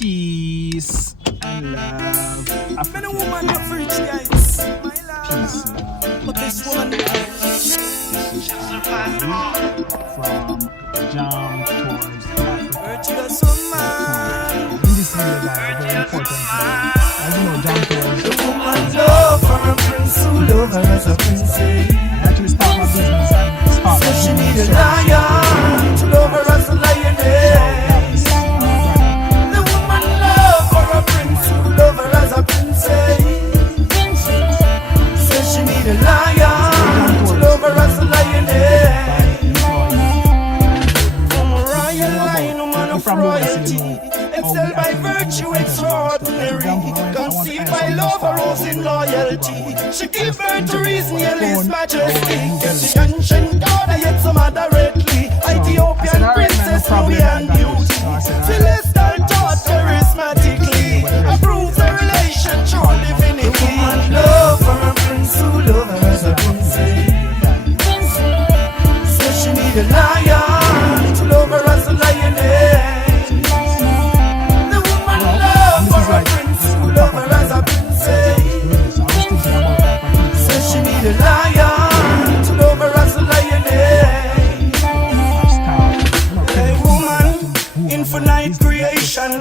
Peace and love. Been a woman not for rich guys. Peace, love. But this woman This is from Jam towards Africa. virtuous woman. In this video, guys, a very important video. As you know, Jam towards The woman love for a prince who love her as a princess. I actually start my business and start Said she my need a business. lion to love her as a lioness. The woman love for a prince who love her as a princess. Said she need a lion to love her as a lioness. From a royal line, woman of royalty, excelled by virtue extraordinary, conceived by love, a rose in loyalty. She gave birth to reason, yet His Majesty. Yes, the ancient daughter, yet some moderately. Ethiopian princess, Nubian beauty. Celestial taught charismatically, approves a relation, true divinity. Love for a prince who love her as a princess. Says she need a lion to love her as a lioness. The woman love for a prince who love her as a princess. Says she need a lion to love her as a lioness. A woman, infinite creation,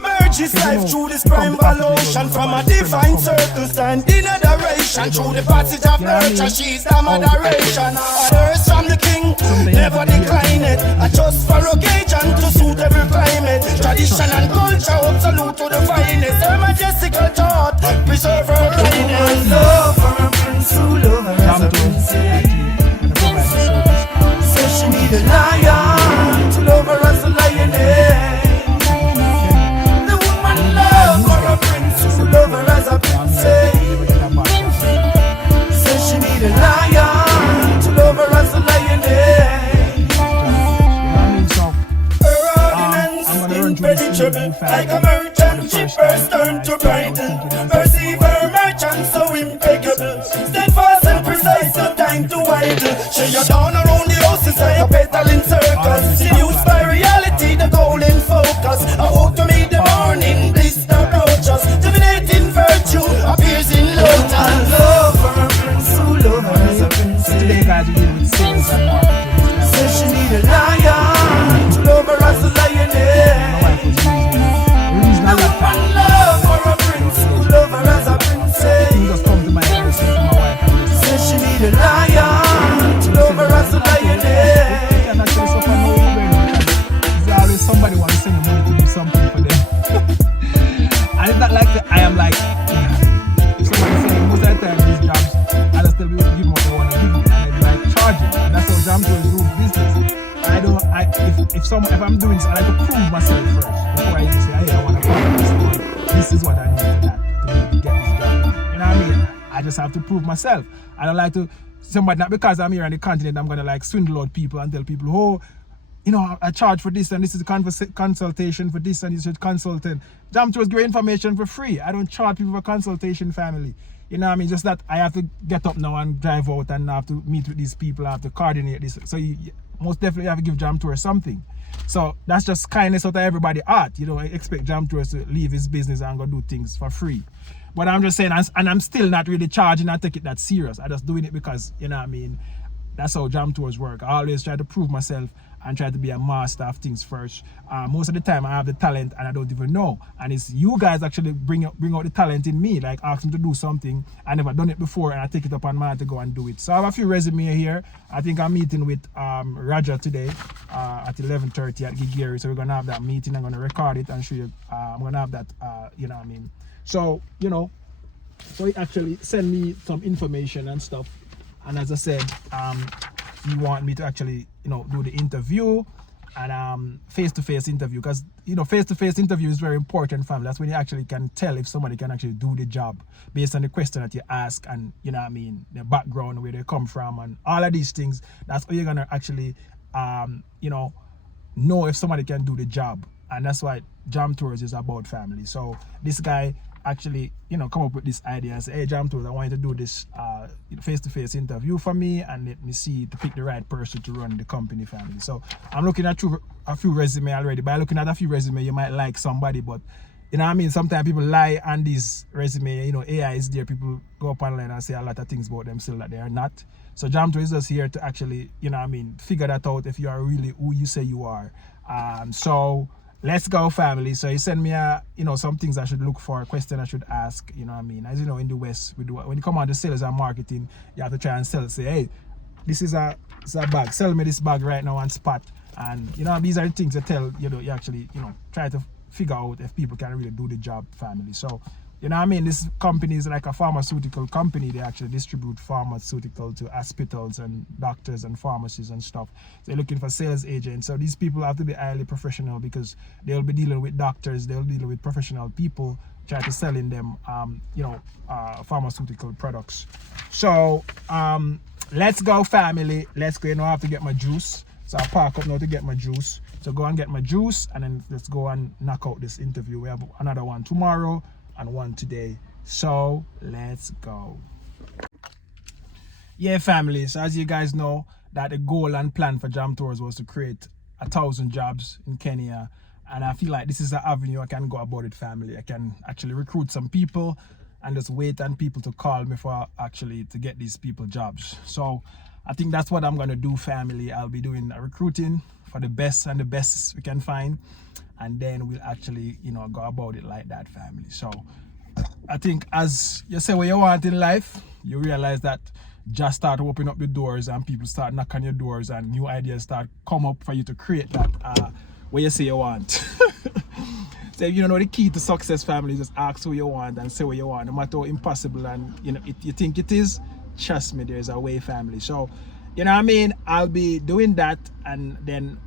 merges life through this primal ocean. From a divine circle, stand in adoration. Through the passage of nurture, she's the moderation. Orders from the king, never decline it. Adjust for occasion to suit every climate. Tradition and culture, absolute to the finest. Her majestical thought, preserve her highness. Love for a prince who love her as a princess. Says she need a lion to love her as a lioness. The woman love for a prince who love her as a princess. Says she need a lion to love her as a lioness. Her ordinance impenetrable, like a merchant ship first turned to bridle. Perceive her merchant so impeccable, steadfast and precise, no time to idle. She you down around the houses like a petal in circles. Seduced by reality, the goal in focus. I hope to meet the morning bliss approaches. Divinating virtue appears in lotus. Love for a prince who love her as a princess. Today, guys, we deal with sales and marketing. Says she need a lion to love her as a lioness. My wife was using the reason I love One love for a prince who love her as a princess. He just come to my house and to my wife and just Says she need a lion to love her as a lioness. they can actually suffer no revenge because there's always somebody wants to send them money to do something for them. And it's not like that I am like, if somebody saying most of the time these jobs, I just tell people to give them what they want to give me and I be like charging. And that's how jam tours do business. I don't, if I'm doing this, I like to prove myself first before I say, hey, I want to prove this. This is what I need for that to maybe get this job. You know what I mean? I just have to prove myself. I don't like to somebody, not because I'm here on the continent, I'm gonna like swindle out people and tell people, oh, you know, I charge for this and this is a consultation for this and this is a consultant. Jam tours give information for free. I don't charge people for consultation, family. You know what I mean? Just that I have to get up now and drive out and I have to meet with these people. I have to coordinate this. So you most definitely have to give Jam Tours something. So that's just kindness out of everybody art. You know, I expect Jam Tours to leave his business and go do things for free. But I'm just saying, and I'm still not really charging and take it that serious. I just doing it because, you know what I mean, that's how Jam Tours work. I always try to prove myself and try to be a master of things first. Most of the time I have the talent and I don't even know. And it's you guys actually bring out the talent in me, like ask me to do something. I never done it before and I take it upon my to go and do it. So I have a few resumes here. I think I'm meeting with Roger today at 11:30 at Gigeri. So we're gonna have that meeting. I'm gonna record it and show you. I'm gonna have that, you know what I mean? So, you know, so he actually sent me some information and stuff. And as I said, he want me to actually, you know, do the interview and face-to-face interview, because, you know, face-to-face interview is very important, family. That's when you actually can tell if somebody can actually do the job based on the question that you ask and, you know what I mean, the background, where they come from and all of these things. That's how you're gonna actually you know if somebody can do the job. And that's why Jam Tours is about, family. So this guy actually, come up with this idea and say, hey, Jam Tours, I want you to do this face-to-face interview for me, and let me see to pick the right person to run the company, family. So I'm looking at a few resumes already. By looking at a few resumes, you might like somebody, but you know what I mean? Sometimes people lie on these resumes. AI is there. People go up online and say a lot of things about themselves that they are not. So Jam Tours is just here to actually, figure that out if you are really who you say you are. So let's go, family. So you send me some things I should look for, a question I should ask. As you know, in the West, we do when you come on to sales and marketing, you have to try and sell. Say, hey, this is a bag. Sell me this bag right now on spot. And these are the things that tell you actually try to figure out if people can really do the job, family. So this company is like a pharmaceutical company. They actually distribute pharmaceutical to hospitals and doctors and pharmacies and stuff. So they're looking for sales agents. So these people have to be highly professional, because they'll be dealing with doctors, they'll deal with professional people, try to selling them pharmaceutical products. So let's go, family. Let's go. I have to get my juice. So I'll park up now to get my juice. So go and get my juice, and then let's go and knock out this interview. We have another one tomorrow and one today. So let's go. Yeah, family. So as you guys know, that the goal and plan for Jam Tours was to create 1,000 jobs in Kenya. And I feel like this is an avenue I can go about it, family. I can actually recruit some people and just wait on people to call me for actually to get these people jobs. So I think that's what I'm going to do, family. I'll be doing a recruiting for the best and the best we can find, and then we'll actually go about it like that, family. So I think as you say what you want in life, you realize that just start opening up the doors and people start knocking on your doors and new ideas start come up for you to create that what you say you want. So if you don't know the key to success, family, just ask who you want and say what you want, no matter how impossible and you think it is. Trust me, there's a way, family. So I'll be doing that, and then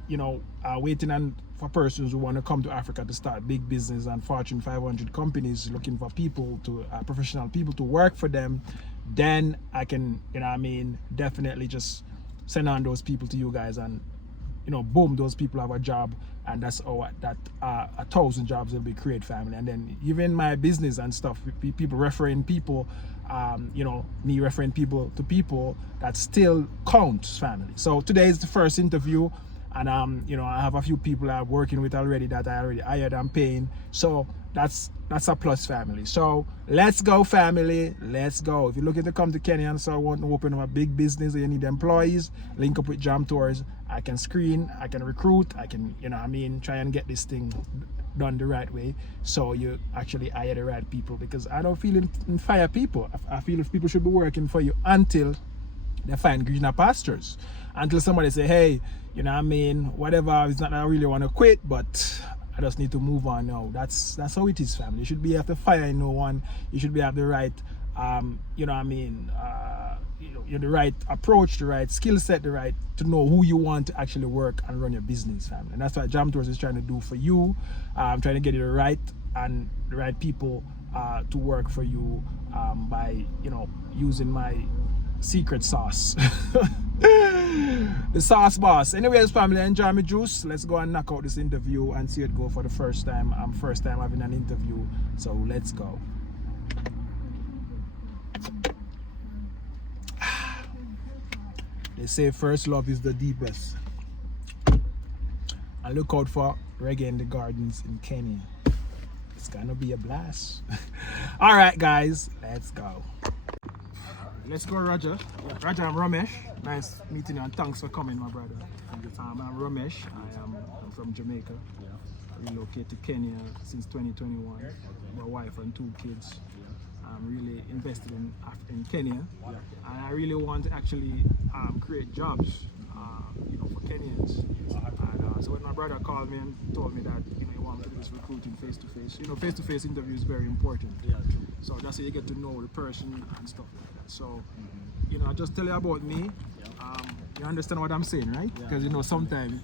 waiting for persons who want to come to Africa to start big business and Fortune 500 companies looking for people to professional people to work for them. Then I can definitely just send on those people to you guys, and boom, those people have a job, and that's how that 1,000 jobs will be created, family. And then even my business and stuff, people referring people, me referring people to people, that still counts, family. So today is the first interview, and I have a few people I'm working with already that I already hired and paying. So that's a plus, family. So let's go, family. Let's go. If you're looking to come to Kenya and so want to open up a big business, or you need employees, link up with Jam Tours. I can screen, I can recruit, I can try and get this thing done the right way, so you actually hire the right people. Because I don't feel in fire people. I feel if people should be working for you until they find greener pastures, until somebody say, hey, whatever, it's not that I really want to quit, but I just need to move on. No, that's how it is, family. You should be after firing no one. You should be have the right the right approach, the right skill set, the right to know who you want to actually work and run your business, family. And that's what Jam Tours is trying to do for you. I'm trying to get you the right and the right people to work for you by using my secret sauce. The sauce boss. Anyways, family, enjoy my juice. Let's go and knock out this interview and see it go for the first time. First time having an interview, so let's go. They say first love is the deepest. And look out for reggae in the gardens in Kenya. It's gonna be a blast. All right, guys, let's go. Let's go, Roger. Roger, I'm Ramesh. Nice meeting you, and thanks for coming, my brother. I'm Ramesh. I'm from Jamaica. I relocated to Kenya since 2021. My wife and 2 kids. I'm really invested in Kenya, and I really want to actually create jobs, for Kenyans. And so when my brother called me and told me that he wanted to do this recruiting face to face, face-to-face interview is very important. Yeah, true. So that's how you get to know the person and stuff like that. So, I just tell you about me. You understand what I'm saying, right? Because sometimes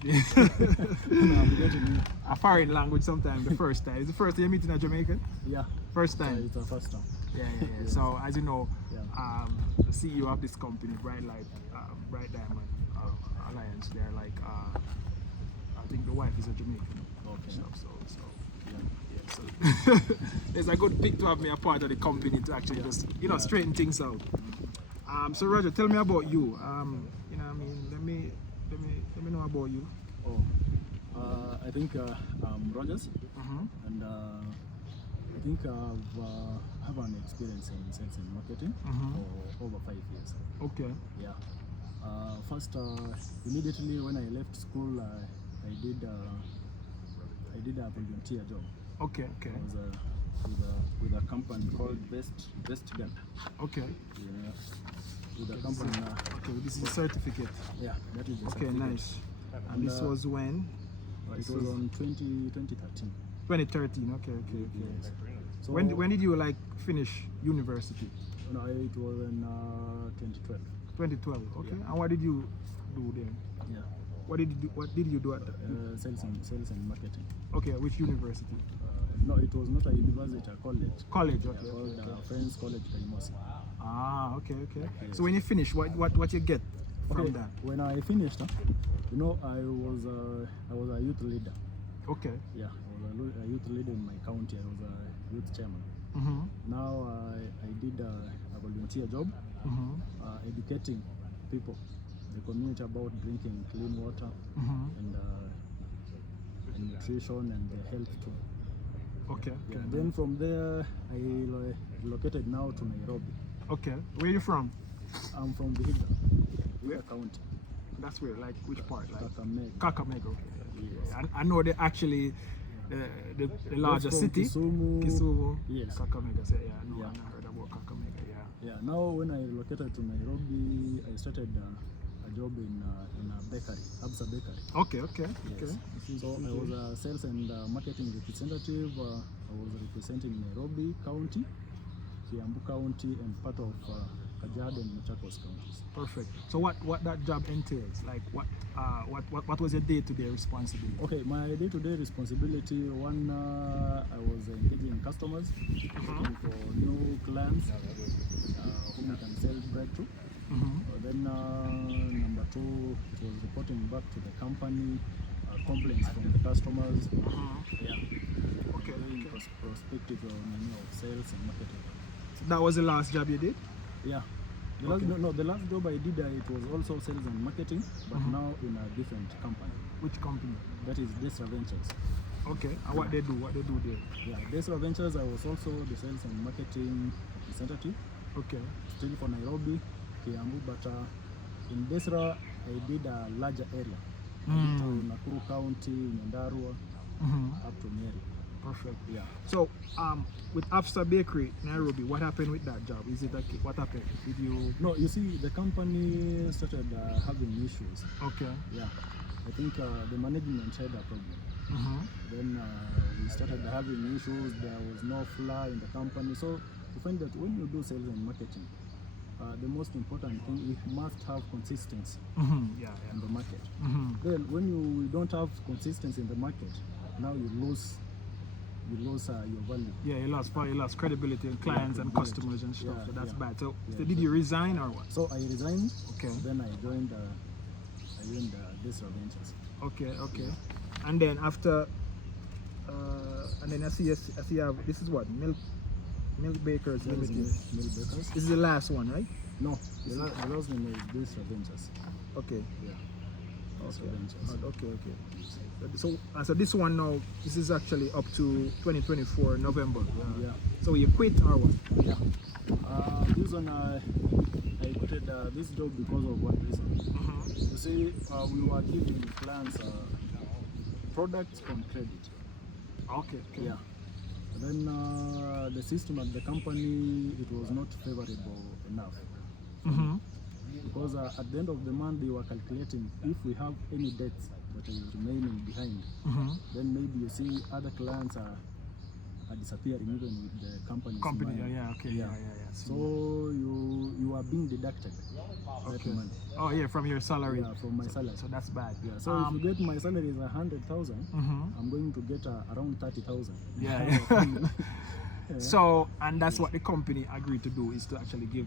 a foreign language sometimes the first time. It's the first time you're meeting a Jamaican? Yeah. First time? It's the first time. Yeah. So as you know, the CEO of this company, Bright Diamond Alliance, they're like, I think the wife is a Jamaican. Okay. So It's a good pick to have me a part of the company to actually just straighten things out. So Roger, tell me about you. You know, what I mean, let me know about you. I think I'm Rogers, and I think I have an experience in sales and marketing for over 5 years. Okay. Yeah. First, immediately when I left school, I did a volunteer job. Okay. I was with a company called Best Gun. Okay. Yeah. With a company. Okay, this is a certificate. Yeah, that is. Okay, nice. And this was when? It was on 2013. 2013. Okay. Yes. So when did you like finish university? No, it was in 2012. 2012. Okay. Yeah. And what did you do then? Yeah. What did you do at that? Sales and marketing. Okay, which university? No, it was not a university, a college. College. Okay. Called Friends College, Kaimosi. Ah, okay. Yes. So when you finish, what you get from that? When I finished, I was a youth leader. Okay. Yeah, I was a youth leader in my county. I was a youth chairman. Now I did a volunteer job, educating people, the community about drinking clean water and nutrition and health too. Okay. Yeah. Then from there, I relocated now to Nairobi. Okay. Where are you from? I'm from Vihiga, Vihiga County. That's where, like, which part? Like Kakamega. Okay. Yes. I know they actually the larger city. Kisumu. Yes. Kakamega. So, yeah, I know. I heard about Kakamega. Yeah. Yeah. Now when I relocated to Nairobi, I started a job in a bakery, Absa Bakery. Okay. Yes. So I was a sales and marketing representative. I was representing Nairobi County, Kiambu County, and part of Kajiado and Machakos counties. Perfect. So what that job entails? Like what was your day-to-day responsibility? Okay, my day-to-day responsibility. One, I was engaging customers, looking for new clients whom we can sell bread to. Then number two, it was reporting back to the company complaints from the customers. Yeah. Okay. Prospective of sales and marketing. So that was the last job you did? Yeah. The last job I did, it was also sales and marketing, but now in a different company. Which company? That is Desra Ventures. Okay. And what they do there? Yeah, Desra Ventures, I was also the sales and marketing representative. Okay. Still for Nairobi, Kiambu, but in Desra, I did a larger area. To Nakuru County, Nyandarua, up to Nyeri. Perfect. Yeah. So, with Absa Bakery, Nairobi, what happened with that job? Is it like, what happened? Did you? No, you see, the company started having issues. Okay. Yeah. I think the management had a problem. Then we started having issues. There was no flow in the company. So you find that when you do sales and marketing, the most important thing, you must have consistency in the market. Then when you don't have consistency in the market, now you lose your value. Yeah, you lost credibility in clients and customers and stuff. So that's bad. So, did you resign or what? So I resigned. Okay. Then I joined Desra Ventures. Okay. And then after, and then I see you have, this is what, Milk Bakers Limited. Milk Bakers. This is the last one, right? No, the last one is Desra Ventures. Okay. Yeah. Okay. So this one now, this is actually up to 2024 November. Yeah. So you quit or what? Yeah. This one I quitted this job because of one reason. You see, we were giving clients products on credit. Okay. Yeah. And then the system at the company, it was not favorable enough. Because at the end of the month, they were calculating if we have any debts that are remaining behind, then maybe you see other clients are disappearing even with the company's money. Yeah. So you are being deducted that money. Oh yeah, from your salary. Yeah, from my salary. So that's bad. Yeah. So if you get my salary is 100,000, I'm going to get around 30,000. Yeah. So, and that's what the company agreed to do, is to actually give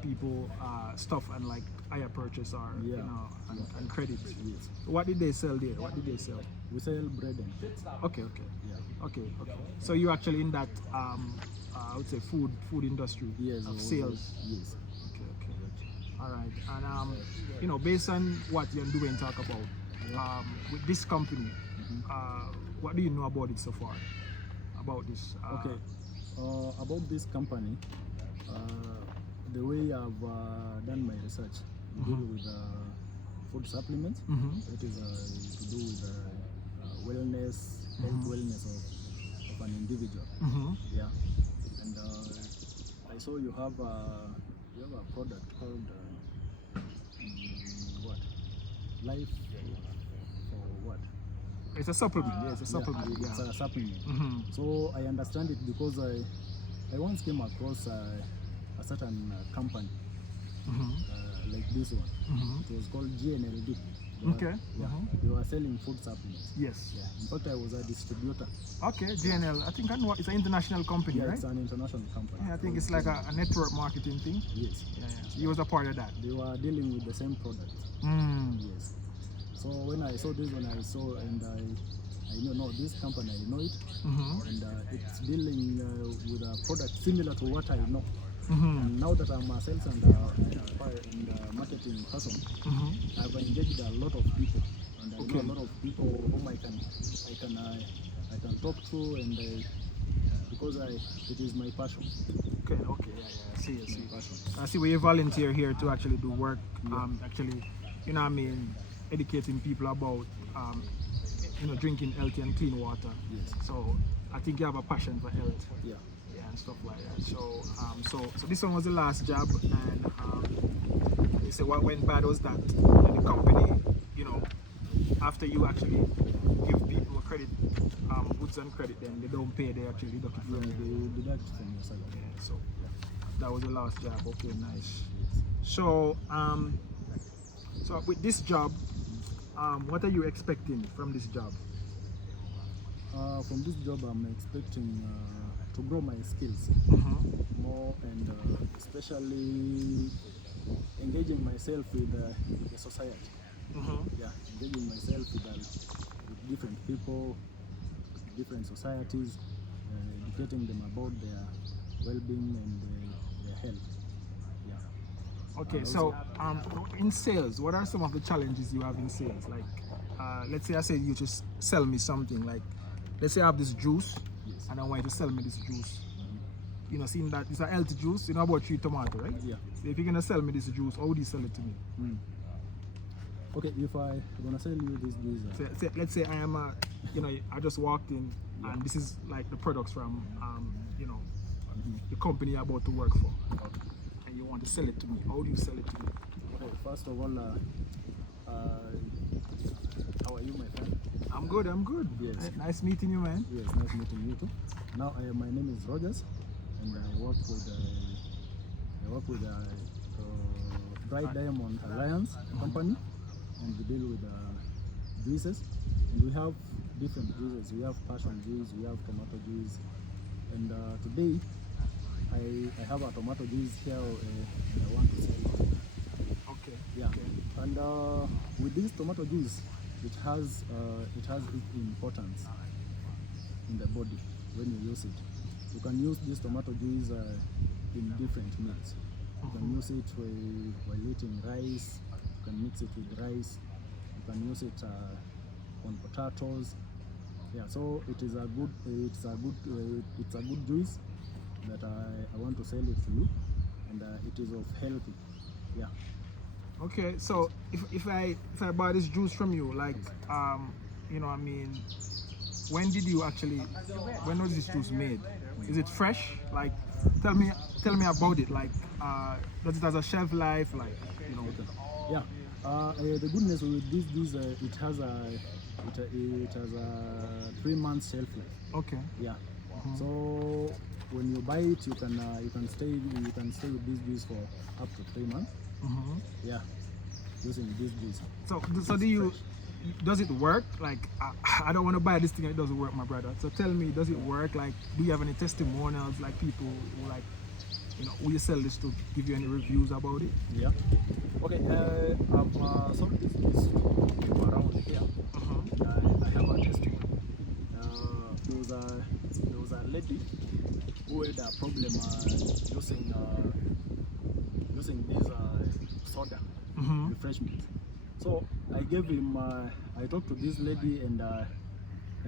people stuff and like higher purchase or you know and credit. Yes. What did they sell there? What did they sell? We sell bread and cakes. Okay. Yeah. Okay. So you actually in that I would say food industry Yes. of sales. Yes. Okay. All right. And you know, based on what you're doing, talk about with this company, what do you know about it so far? About this? Okay. About this company, the way I've done my research, deal with food supplements. It is to do with wellness, health wellness of an individual. Yeah. And I saw you have a product called what? Life for what? It's a supplement. Yeah, it's a supplement. It's a supplement. So I understand it because I once came across a certain company like this one. It was called GNLD. Okay. Yeah. They were selling food supplements. Yes. Yeah. In fact, I was a distributor. Okay, GNL. I think I know it's an international company, Yeah, right? it's an international company. Yeah, I think it's like a network marketing thing. Yes. Yeah. He was a part of that. They were dealing with the same product. Yes. So when I saw this one, I saw and I know this company, I know it, and it's dealing with a product similar to what I know. And now that I'm a sales and marketing person, I've engaged a lot of people, and I know a lot of people whom I can talk to, and because it is my passion. Okay, yeah. I see. I see where you volunteer here to actually do work. Actually, you know what I mean, educating people about drinking healthy and clean water. Yes. So I think you have a passion for health. Yeah. And stuff like that. So so this one was the last job, and they say what went bad was that the company, after you actually give people credit, goods and credit, then they don't pay, they actually deduct it from you. They deduct from your salary. Yeah, so that was the last job. Okay, nice. So so with this job, what are you expecting from this job? From this job, I'm expecting to grow my skills more, and especially engaging myself with the society. Yeah, engaging myself with different people, different societies, educating them about their well-being and their health. Yeah. Okay, so in sales, what are some of the challenges you have in sales? Like, let's say I say you just sell me something. Like, let's say I have this juice, and I want you to sell me this juice. Seeing that it's a healthy juice, about 3 tomato, right? Yeah. So if you're gonna sell me this juice, how would you sell it to me? Okay, if I'm gonna sell you this juice, Let's say I am I just walked in, and this is like the products from the company you're about to work for, and you want to sell it to me. How do you sell it to me? okay, first of all, how are you, my friend? I'm good. Yes. Nice meeting you, man. Yes, nice meeting you too. Now, my name is Rogers, and I work with Dry Diamond Alliance company, and we deal with juices. And we have different juices. We have passion juice, we have tomato juice, and today I have a tomato juice here. I want to sell it. Okay. Yeah. Okay. And with this tomato juice, it has its importance in the body when you use it. You can use this tomato juice in different meats. You can use it while eating rice. You can mix it with rice. You can use it on potatoes. Yeah, so it's a good juice that I want to sell it to you, and it is of healthy. Yeah. Okay, so if I buy this juice from you, like when was this juice made? Is it fresh? Like, tell me about it. Like, does it has a shelf life? Like, Yeah. The goodness with this juice, it has a 3 months shelf life. Okay. Yeah. So when you buy it, you can stay with this juice for up to 3 months. Yeah. Using this juice. So do you does it work? Like, I don't want to buy this thing and it doesn't work, my brother. So tell me, does it work? Like, do you have any testimonials, like people who like, will you sell this to, give you any reviews about it? Yeah. Okay. I've sold this to people around here. I have a testimony. There was a lady who had a problem using this soda refreshment. So I gave him. I talked to this lady and I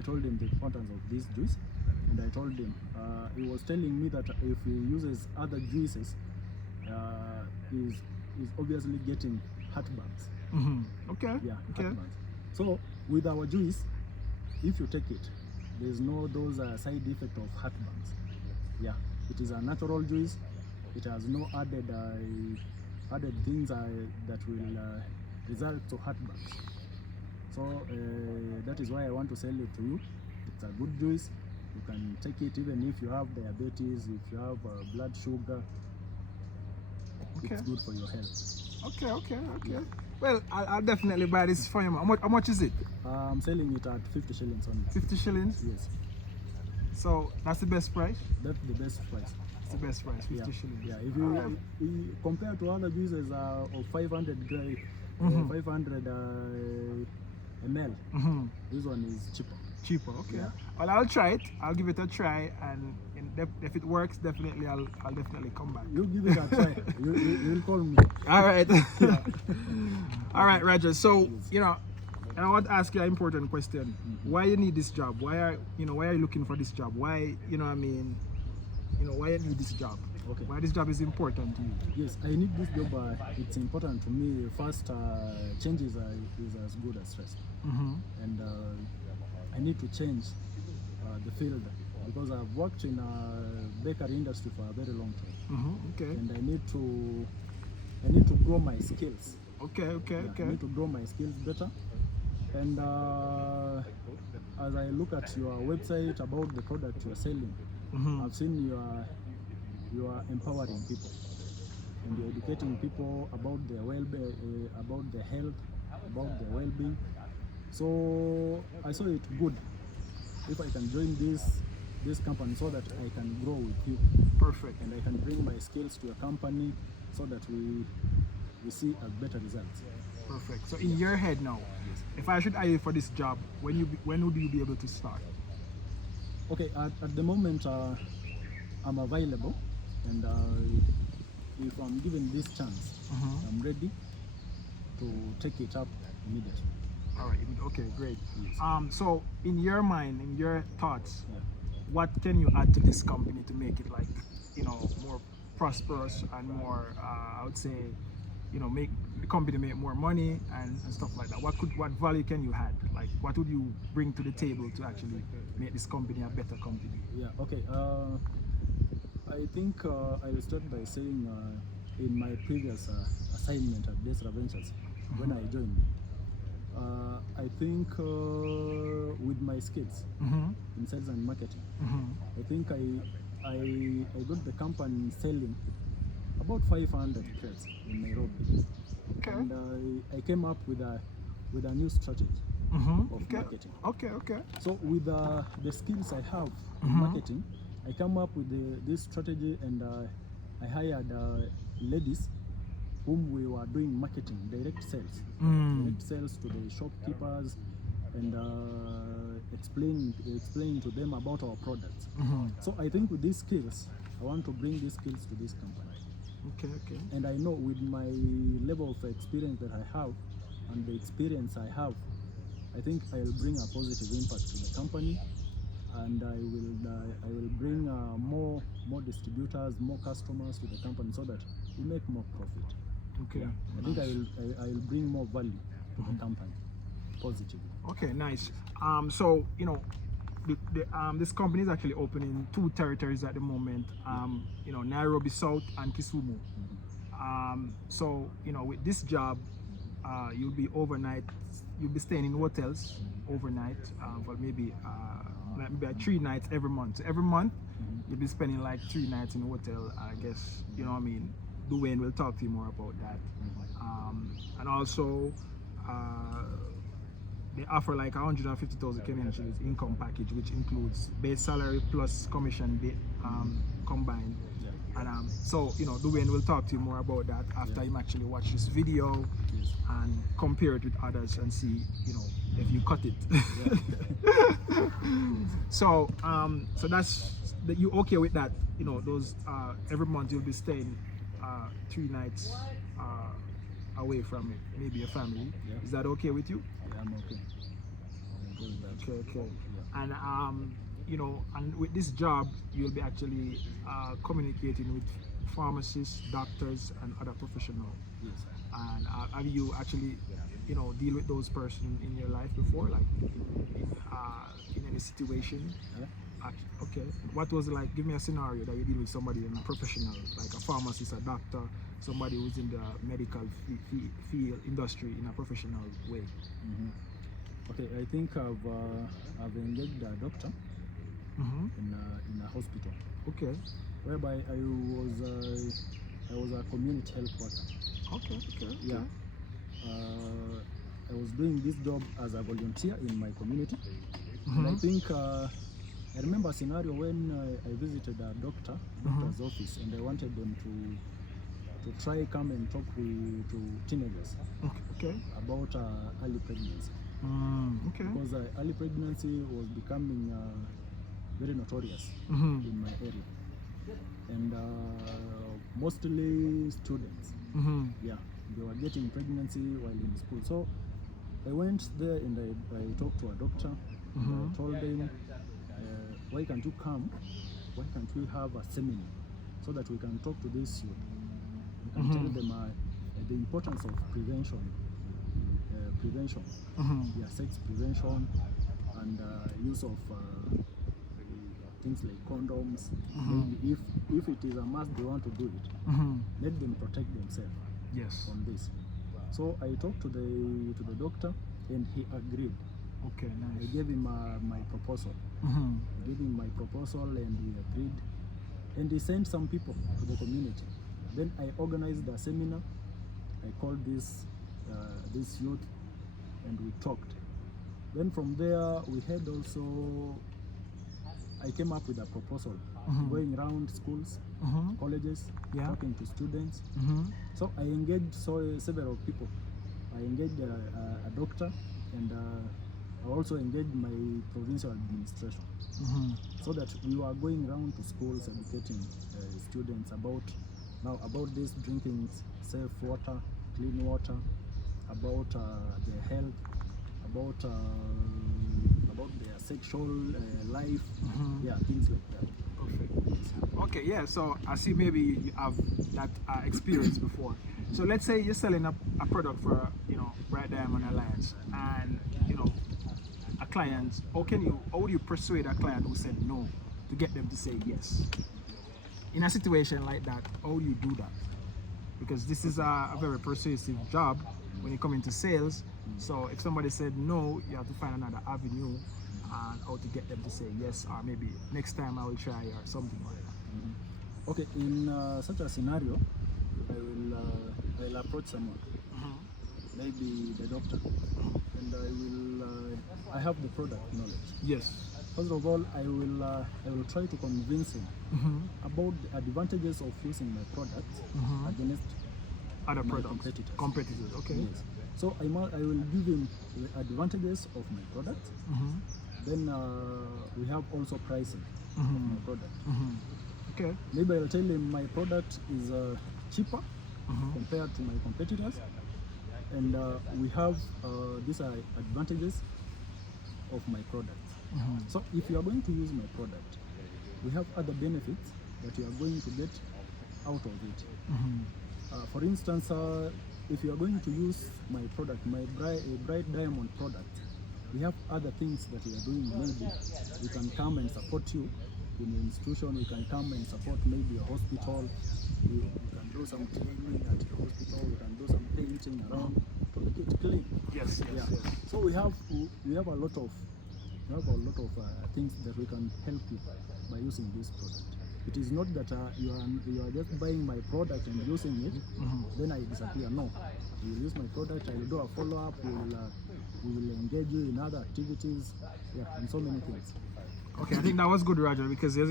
told him the importance of this juice. And I told him, he was telling me that if he uses other juices, he's obviously getting heartburns. Okay. Yeah, Okay. heartburns. So with our juice, if you take it, there's no those side effect of heartburns. Yeah, it is a natural juice. It has no added things that will result to heartburns. So that is why I want to sell it to you. It's a good juice. You can take it even if you have diabetes, if you have blood sugar. Okay. It's good for your health. Okay. Well, I'll definitely buy this for you. How much is it? I'm selling it at 50 shillings only. 50 shillings? Yes. So that's the best price? That's the best price. It's the best price, 50 Yeah. shillings. Yeah. If you compare to other juices of 500 ml, this one is cheaper. Cheaper, okay. Yeah. Well, I'll try it. I'll give it a try, and if it works, definitely I'll definitely come back. You give it a try. You'll call me. All right. All right, Roger. So and I want to ask you an important question. Why you need this job? Why are you looking for this job? Why why you need this job? Okay. Why this job is important to you? Yes, I need this job. It's important to me. First, changes is as good as stress, and I need to change the field because I've worked in a bakery industry for a very long time. Okay. And I need to grow my skills. Okay. I need to grow my skills better. And as I look at your website about the product you're selling, I've seen you are empowering people and you're educating people about their about their health, about their well-being. So I saw it good if I can join this company so that I can grow with you. Perfect. And I can bring my skills to your company so that we see a better results. Perfect. So in your head now, if I should hire you for this job, when would you be able to start? Okay, at the moment I'm available, and if I'm given this chance, I'm ready to take it up immediately. All right. Okay. Great. Yes. So in your mind, in your thoughts, what can you add to this company to make it like more prosperous and more I would say make the company make more money and stuff like that? What value can you add? Like what would you bring to the table to actually make this company a better company? Yeah. Okay. I think I'll start by saying in my previous assignment at Desra Ventures when I joined, I think with my skills in sales and marketing, I think I got the company selling about 500 crates in Nairobi. Okay. And I came up with a new strategy of marketing. Okay. So with the skills I have in marketing, I come up with this strategy, and I hired ladies whom we were doing marketing, direct sales to the shopkeepers, and explain to them about our products. So I think with these skills, I want to bring these skills to this company. Okay. And I know with my level of experience that I have and the experience I have, I think I will bring a positive impact to the company, and I will bring more distributors, more customers to the company so that we make more profit. Okay. Yeah. I think I will bring more value to the company positively. Okay, nice. So this company is actually opening 2 territories at the moment. Nairobi South and Kisumu. So with this job, you'll be staying in hotels overnight for maybe 3 nights every month. So every month you'll be spending like 3 nights in a hotel. I guess Dwayne will talk to you more about that. And also they offer like 150,000 Kenyan shillings income package, which includes base salary plus commission combined. And so, you know, Dwayne will talk to you more about that after you actually watch this video and compare it with others and see, you know, if you cut it. So, so that's you okay with that? You know, those every month you'll be staying 3 nights away from maybe your family. Is that okay with you? Yeah, I'm okay. I'm okay with that. Okay. And you know, and with this job, you'll be actually communicating with pharmacists, doctors, and other professionals. Yes. And have you actually, you know, deal with those persons in your life before, like in any situation? Yeah. Okay. What was it like? Give me a scenario that you deal with somebody in a professional, like a pharmacist, a doctor, somebody who's in the medical field industry in a professional way. Okay, I think I've engaged a doctor in a hospital. Okay. Whereby I was a community health worker. Okay. Yeah. I was doing this job as a volunteer in my community. And I think I remember a scenario when I visited a doctor's office, and I wanted them to try come and talk to teenagers about early pregnancy. Because early pregnancy was becoming very notorious in my area, and mostly students. Yeah, they were getting pregnancy while in school. So I went there and I talked to a doctor. And I told him, why can't you come? Why can't we have a seminar so that we can talk to this youth? We can tell them the importance of prevention, sex prevention, and use of things like condoms. Maybe if it is a must, they want to do it. Let them protect themselves. Yes. On this. So I talked to the doctor, and he agreed. Okay, nice. I gave him my proposal. I gave him my proposal, and he agreed. And he sent some people to the community. Then I organized a seminar. I called this youth, and we talked. Then from there, we had also, I came up with a proposal, going around schools, colleges, talking to students. So I engaged several people. I engaged a doctor, and I also engaged my provincial administration, so that we were going around to schools educating students about this drinking safe water, clean water, about their health, about their sexual life, things like that. Perfect. Okay, yeah. So I see maybe you have that experience before. So let's say you're selling a product for Bright Diamond Alliance, and a client. How would you persuade a client who said no to get them to say yes? In a situation like that, how do you do that? Because this is a very persuasive job when you come into sales. So if somebody said no, you have to find another avenue and how to get them to say yes, or maybe next time I will try, or something like that. Okay, in such a scenario, I'll approach someone, maybe the doctor, and I have the product knowledge. Yes. First of all, I will try to convince him about the advantages of using my product against other my products, competitors. Okay. Yes. So I will give him the advantages of my product. Then we have also pricing of my product. Okay. Maybe I'll tell him my product is cheaper compared to my competitors, and we have these are advantages of my product. So if you are going to use my product, we have other benefits that you are going to get out of it. For instance, if you are going to use my product, my Bright Diamond product, we have other things that we are doing. Maybe we can come and support you in an institution. We can come and support maybe a hospital. We can do some cleaning at the hospital. We can do some painting around to make it clean. Yes. So we have a lot of things that we can help you by using this product. It is not that you are just buying my product and using it, then I disappear. No, you will use my product. I will do a follow up. We will engage you in other activities, and so many things. Okay, I think that was good, Roger, because as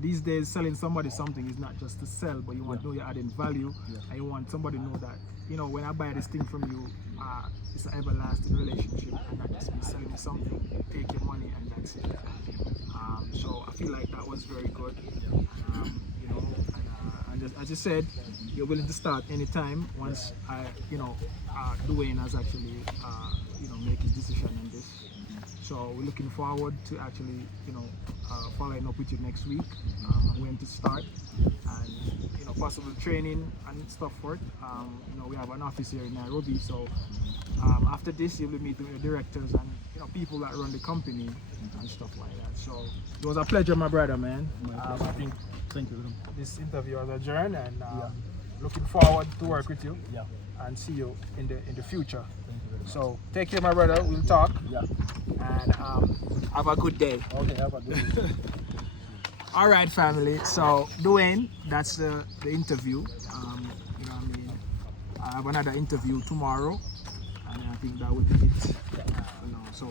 these days selling somebody something is not just to sell, but you want to know you're adding value, and you want somebody to know that, when I buy this thing from you, it's an everlasting relationship, and not just me selling you something, take your money, and that's it. So I feel like that was very good. And as you said, you're willing to start anytime once Dwayne has actually make his decision on this. So we're looking forward to actually following up with you next week, when to start, and possible training and stuff for it. We have an office here in Nairobi, so after this you'll be meeting with the directors and people that run the company and stuff like that. So it was a pleasure, my brother, man. I think Thank you. this interview was adjourned, and looking forward to work with you and see you in the future. So take care, my brother. We'll talk. And have a good day. Okay, have a good day. All right, family. So Dwayne, that's the interview. I have another interview tomorrow, and I think that would be it. So,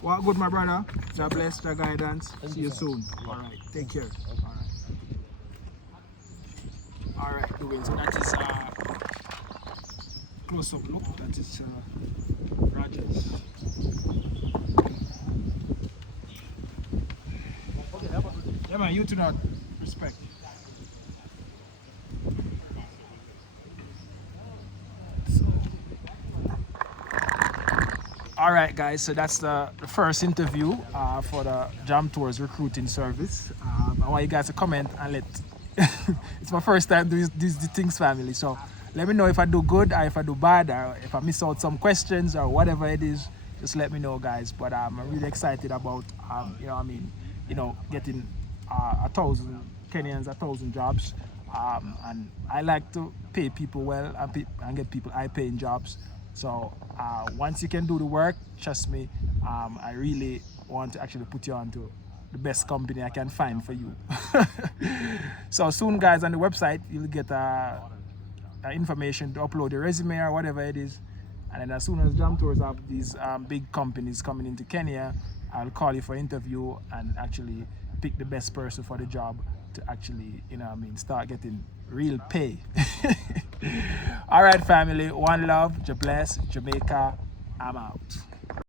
well, good, my brother. God bless, God guidance. See you soon. All right, take care. All right, Dwayne. So that is close up look. That is Rogers. Yeah, man, you do not respect. All right, guys, so that's the first interview for the Jam Tours recruiting service. I want you guys to comment and let it's my first time doing these things, family, so let me know if I do good or if I do bad, or if I miss out some questions or whatever it is. Just let me know, guys. But I'm really excited about getting 1,000 Kenyans, 1,000 jobs, and I like to pay people well and get people high-paying jobs. So once you can do the work, trust me, I really want to actually put you onto the best company I can find for you. So soon, guys, on the website you'll get information to upload your resume or whatever it is, and then as soon as Jam Tours have these big companies coming into Kenya, I'll call you for interview and actually pick the best person for the job to actually start getting real pay. All right, family, one love, God bless, Jamaica, I'm out.